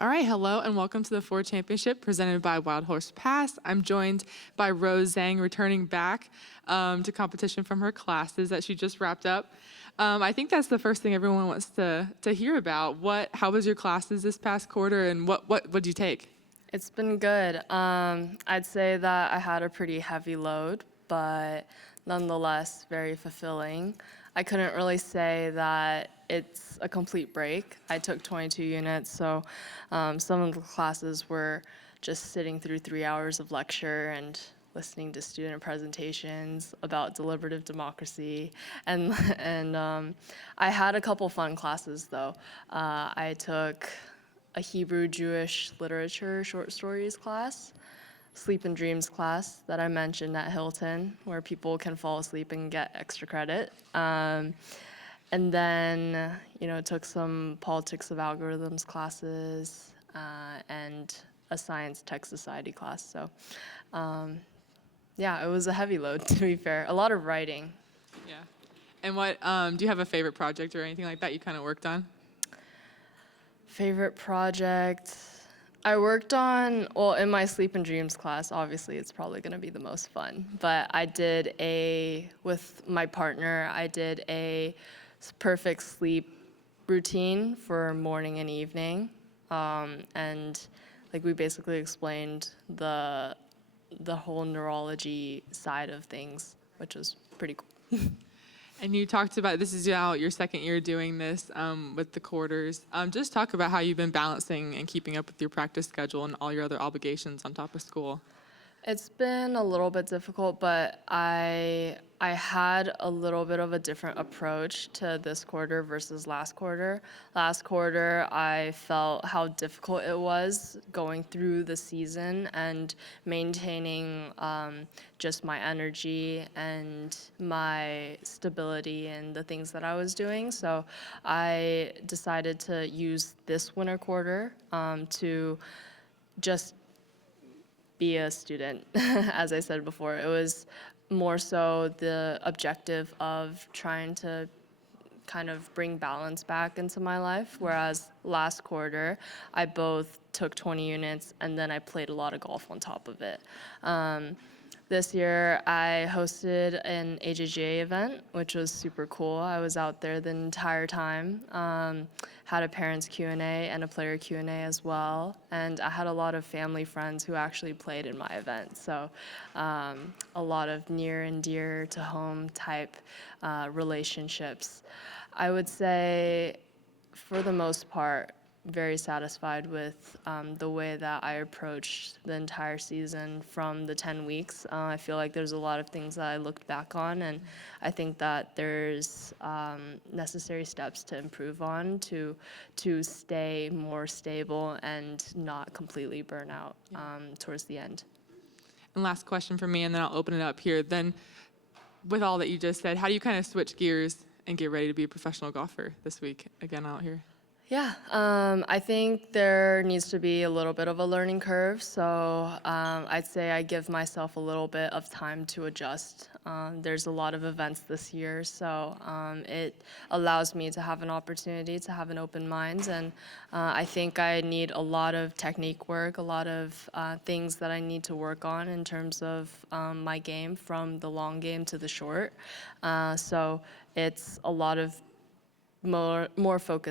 All right, hello and welcome to the Ford Championship presented by Wild Horse Pass. I'm joined by Rose Zhang, returning back to competition from her classes that she just wrapped up. I think that's the first thing everyone wants to hear about. How was your classes this past quarter, and what did you take? It's been good. I'd say that I had a pretty heavy load, but nonetheless very fulfilling. I couldn't really say that it's a complete break. I took 22 units, so some of the classes were just sitting through 3 hours of lecture and listening to student presentations about deliberative democracy, and I had a couple fun classes though. I took a Hebrew Jewish literature short stories class, sleep and dreams class that I mentioned at Hilton, where people can fall asleep and get extra credit. And then, took some politics of algorithms classes and a science tech society class. So, yeah, it was a heavy load, to be fair. A lot of writing. Yeah. And what do you have a favorite project or anything like that you kind of worked on? Favorite project? I worked on, well, in my sleep and dreams class, obviously it's probably going to be the most fun, but with my partner, I did a perfect sleep routine for morning and evening. And like we basically explained the whole neurology side of things, which was pretty cool. And you talked about this is now your second year doing this with the quarters. Just talk about how you've been balancing and keeping up with your practice schedule and all your other obligations on top of school. It's been a little bit difficult, but I had a little bit of a different approach to this quarter versus last quarter. Last quarter, I felt how difficult it was going through the season and maintaining just my energy and my stability and the things that I was doing. So I decided to use this winter quarter to just be a student. As I said before, it was more so the objective of trying to kind of bring balance back into my life, whereas last quarter I both took 20 units and then I played a lot of golf on top of it. This year I hosted an AJGA event, which was super cool. I was out there the entire time. Had a parents Q&A and a player Q&A as well. And I had a lot of family friends who actually played in my event. So a lot of near and dear to home type relationships. I would say for the most part, very satisfied with the way that I approached the entire season from the 10 weeks. I feel like there's a lot of things that I looked back on, and I think that there's necessary steps to improve on to stay more stable and not completely burn out towards the end. And last question for me, and then I'll open it up here. Then, with all that you just said, how do you kind of switch gears and get ready to be a professional golfer this week again out here? Yeah, I think there needs to be a little bit of a learning curve. So I'd say I give myself a little bit of time to adjust. There's a lot of events this year, so it allows me to have an opportunity to have an open mind. And I think I need a lot of technique work, a lot of things that I need to work on in terms of my game from the long game to the short. So it's a lot of more focus